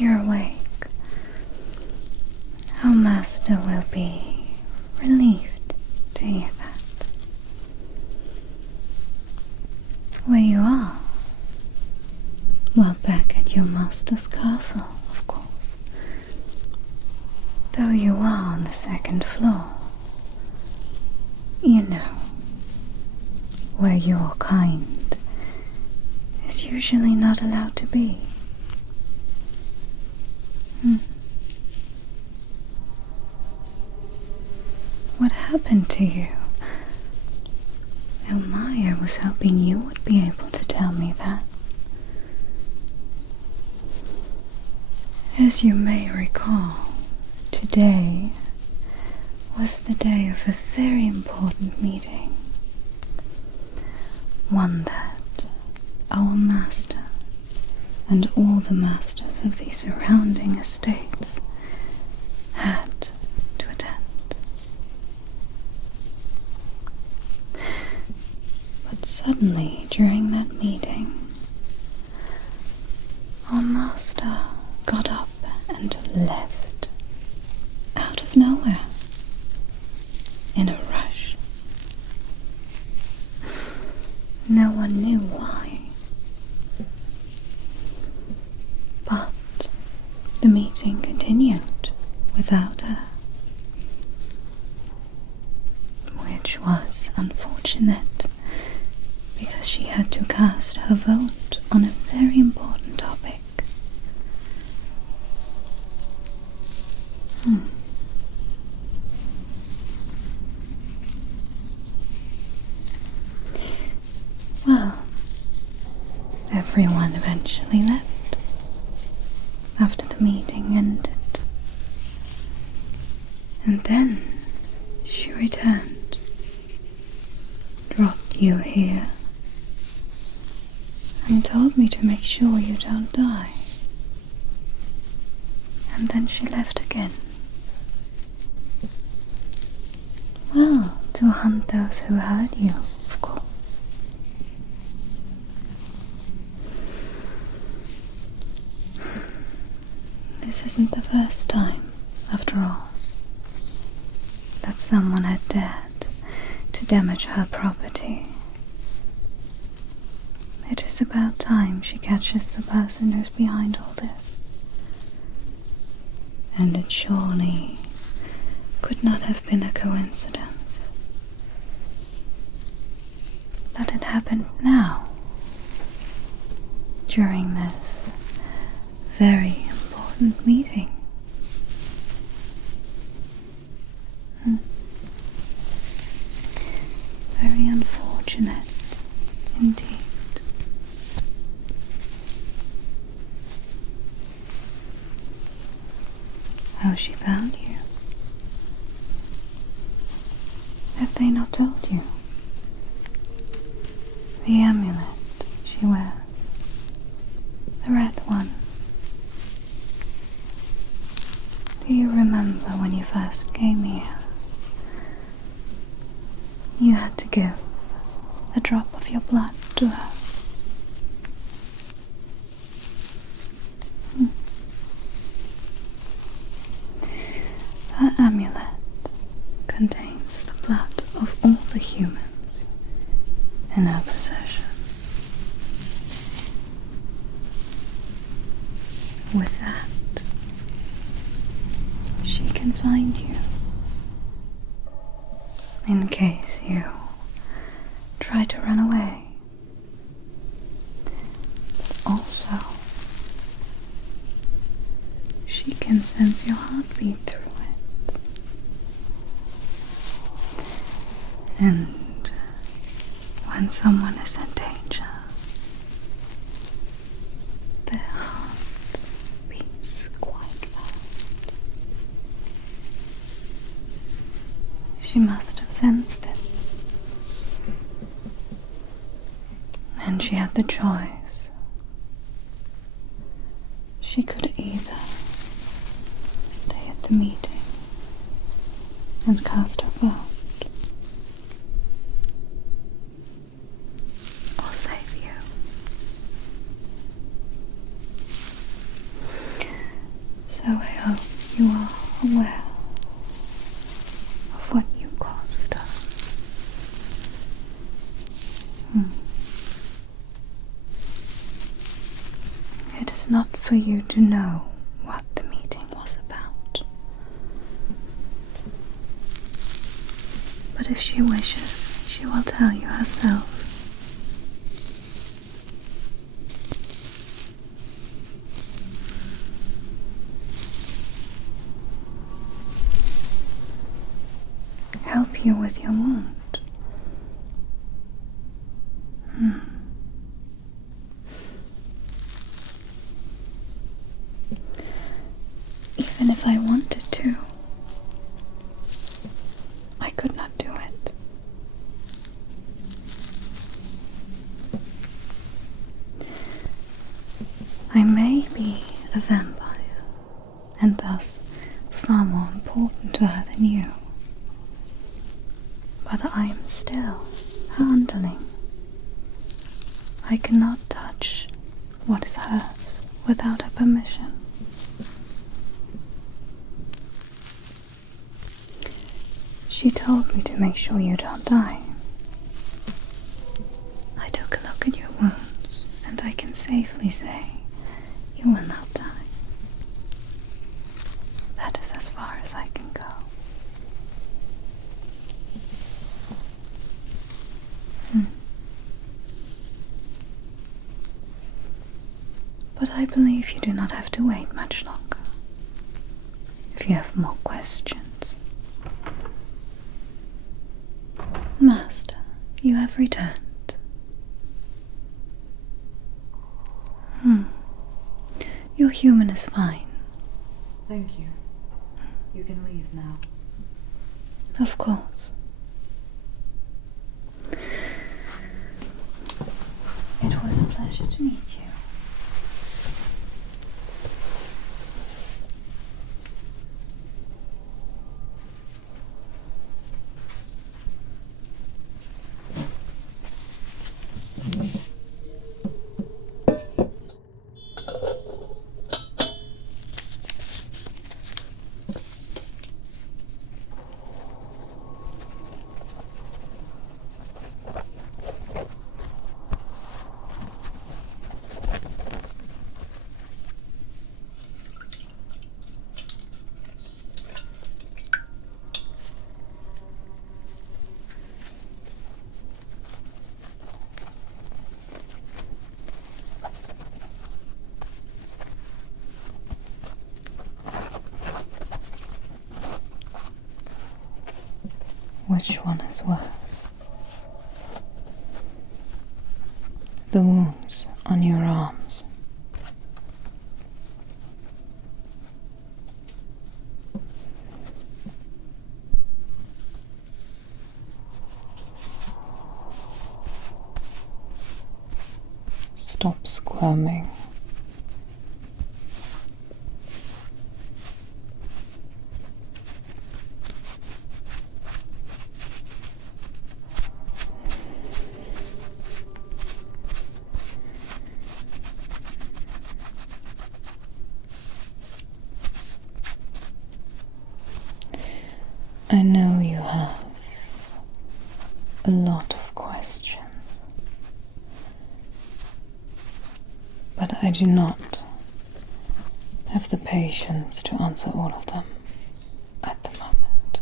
you're awake. Our master will be relieved to hear that. Where you are? Well, back at your master's castle, of course. Though you are on the second floor. You know, where your kind is usually not allowed to be. What happened to you? Elmire was hoping you would be able to tell me that. As you may recall, today was the day of a very important meeting. One that our master and all the masters of the surrounding estates had to attend. But suddenly, during that meeting, our master got up and left out of nowhere in a rush. No one knew why, but the meeting continued without her, which was unfortunate because she had to cast her vote on a very important topic. Well, everyone eventually left after the meeting ended. And then she returned, dropped you here, and told me to make sure you don't die. And then she left again. Well, to hunt those who heard you, of course. This isn't the first time, after all, that someone had dared to damage her property. It is about time she catches the person who's behind all this. And it surely could not have been a coincidence that it happened now, during this very important meeting. Very unfortunate indeed. How she found you? Have they not told you? The amulet she wears, the red one. Do you remember when you first came here? You had to give a drop of your blood to her. Her amulet contains the blood of all the humans in her possession. With that, she can find you, in case you try to run away. But also, she can sense your heartbeat through it. And when someone is in danger, their heart beats quite fast. She must have sensed it. And she had the choice. She could either stay at the meeting and cast her vote, or save you. So I hope you are aware of what you caused her. It is not for you to know what the meeting was about. But if she wishes, she will tell you herself. Help you with your wound. Even if I wanted to, I could not do it. I may be a vampire, and thus far more important to her than you. But I am still her underling. I cannot touch what is hers without her permission. She told me to make sure you don't die. I took a look at your wounds, and I can safely say you will not die. That is as far as I can go. But I believe you do not have to wait much longer. If you have more questions. Master, you have returned. Your human is fine. Thank you. You can leave now. Of course. It was a pleasure to meet you. Which one is worse? The wounds on your arms. Stop squirming. I know you have a lot of questions, but I do not have the patience to answer all of them at the moment.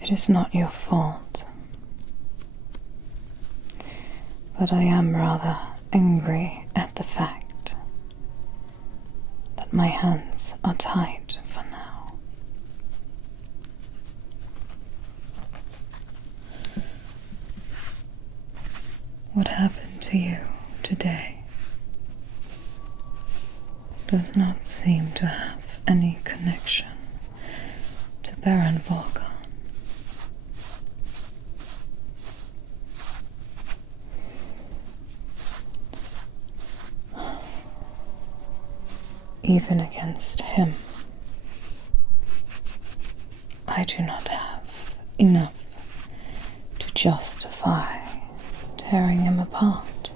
It is not your fault, but I am rather angry at the fact that my hands are tied for now. What happened to you today does not seem to have any connection to Baron Volkan. Even against him, I do not have enough to justify to tearing him apart.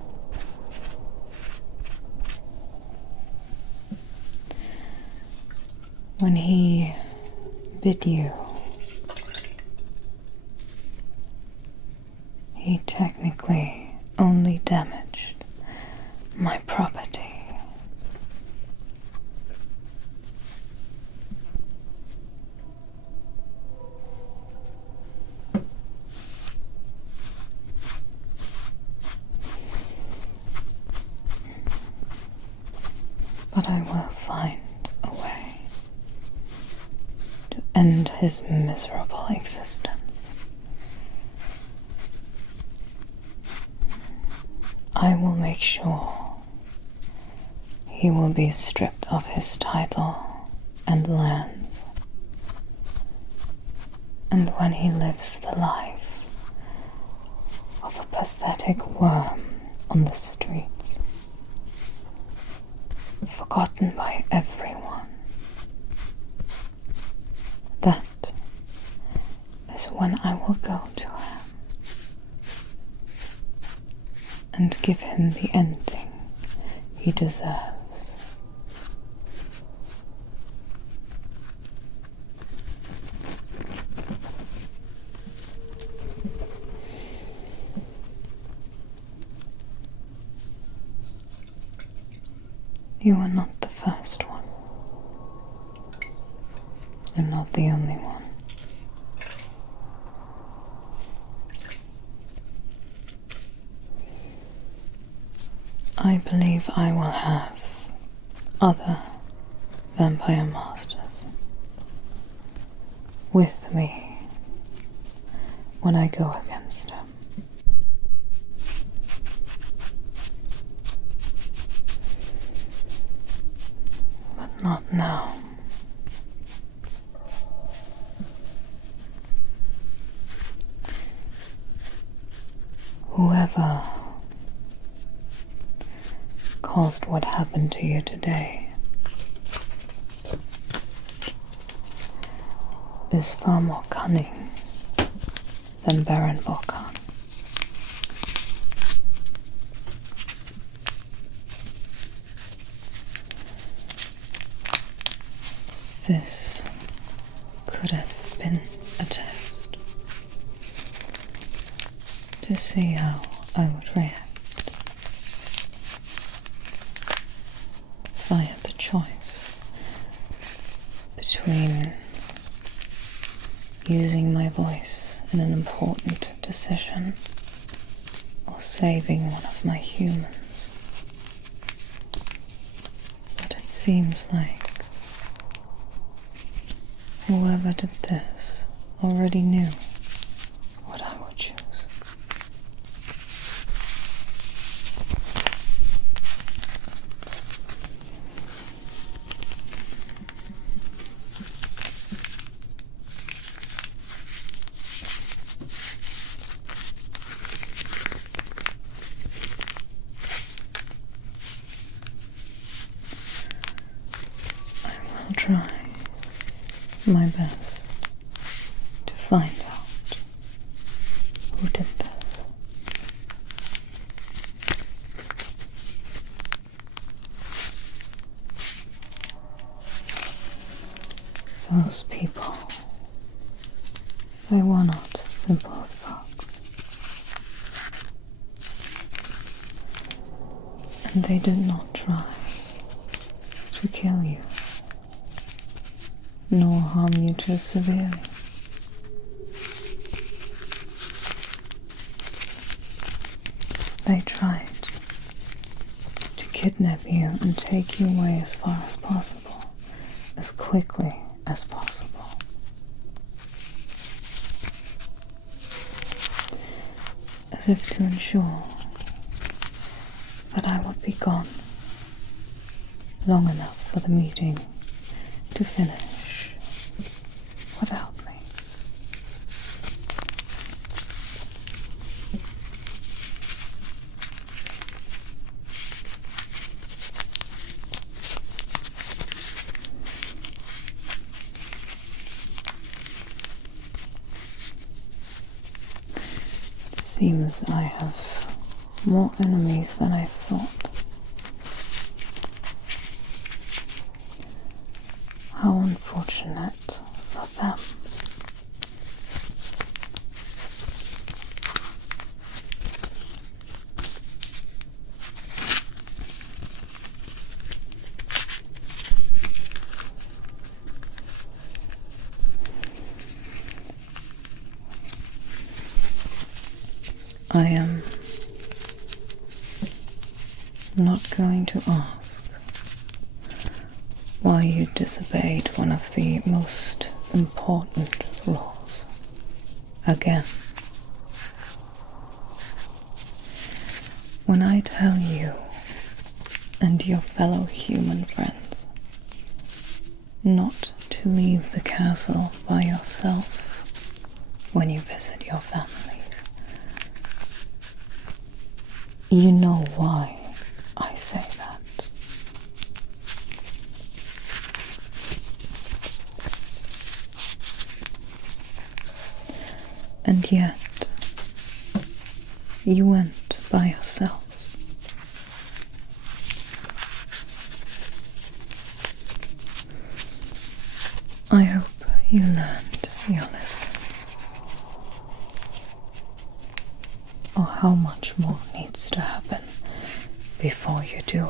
When he bit you, he technically only damaged my property. But I will find a way to end his miserable existence. I will make sure he will be stripped of his title and lands. And when he lives the life of a pathetic worm on the streets, forgotten by everyone, that is when I will go to him and give him the ending he deserves. You are not the first one, and not the only one. I believe I will have other vampire masters with me when I go against him. Not now. Whoever caused what happened to you today is far more cunning than Baron Volkan. This could have been a test to see how I would react if I had the choice between using my voice in an important decision or saving one of my humans. But it seems like whoever did this already knew what I would choose. I will try my best to find out who did this. Those people, they were not simple thugs, and they did not try to kill you, nor harm you too severely. They tried to kidnap you and take you away as far as possible, as quickly as possible. As if to ensure that I would be gone long enough for the meeting to finish without me. It seems I have More enemies than I thought. How unfortunate for them. I am not going to ask why you disobeyed one of the most important rules again. When I tell you and your fellow human friends not to leave the castle by yourself when you visit your families, you know why I say that. And yet, you went by yourself. I hope you learned your lesson. Or how much more needs to happen before you do.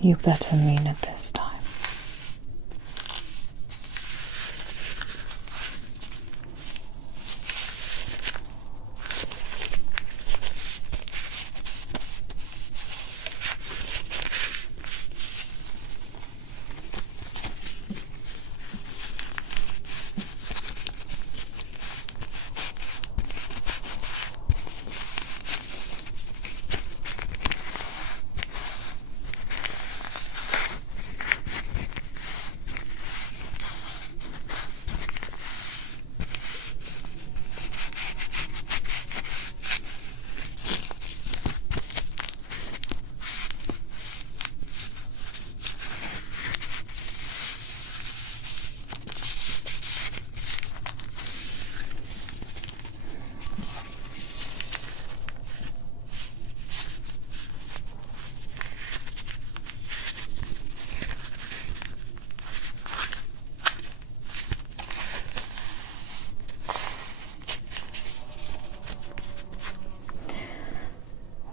You better mean it this time.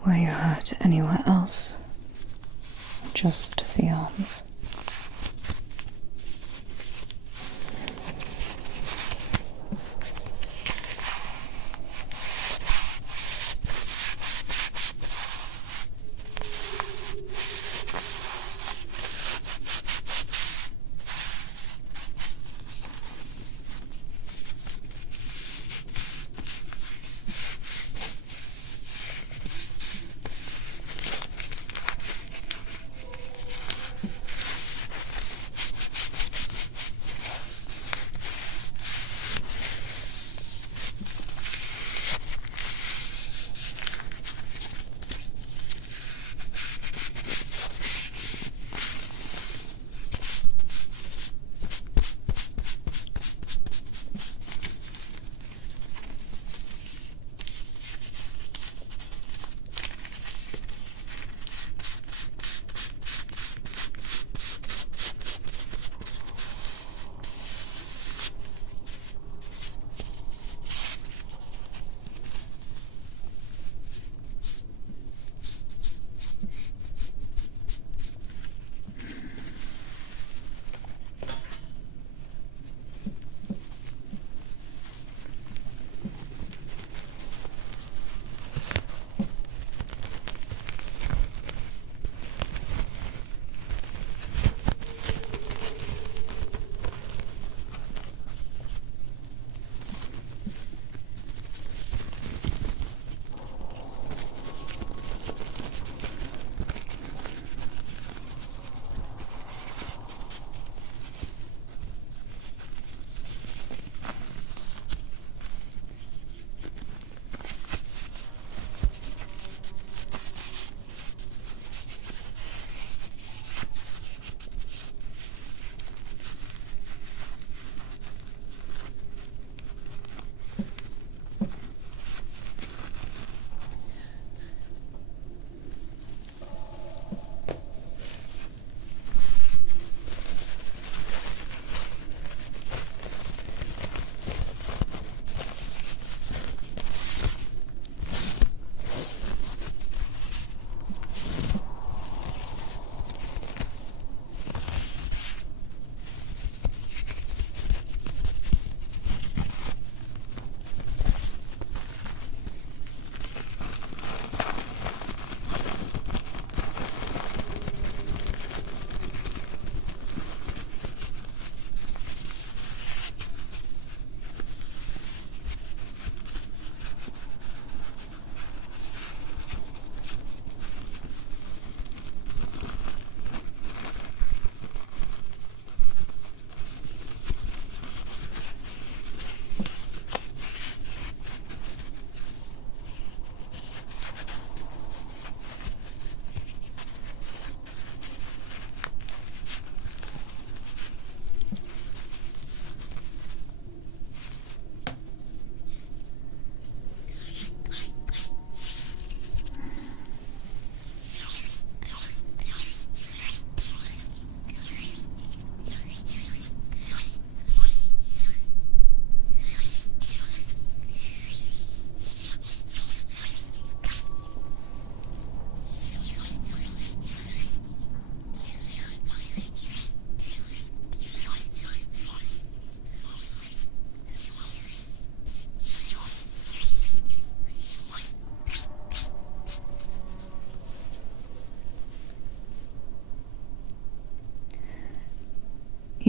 Were you hurt anywhere else? Just the arms?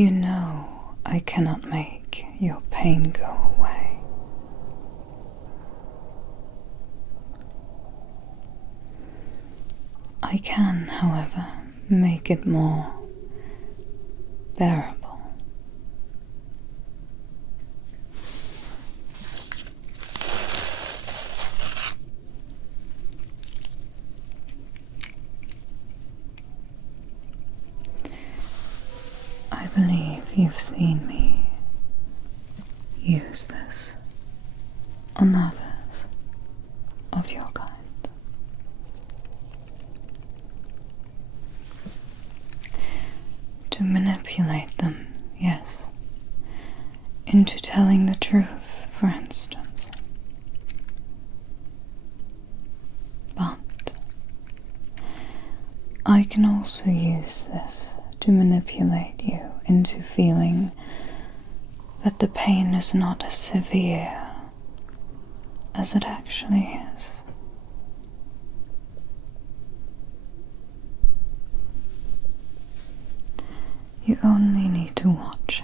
You know I cannot make your pain go away. I can, however, make it more bearable. I believe you've seen me use this on others of your kind. To manipulate them, yes, into telling the truth, for instance. But I can also use this to manipulate you into feeling that the pain is not as severe as it actually is. You only need to watch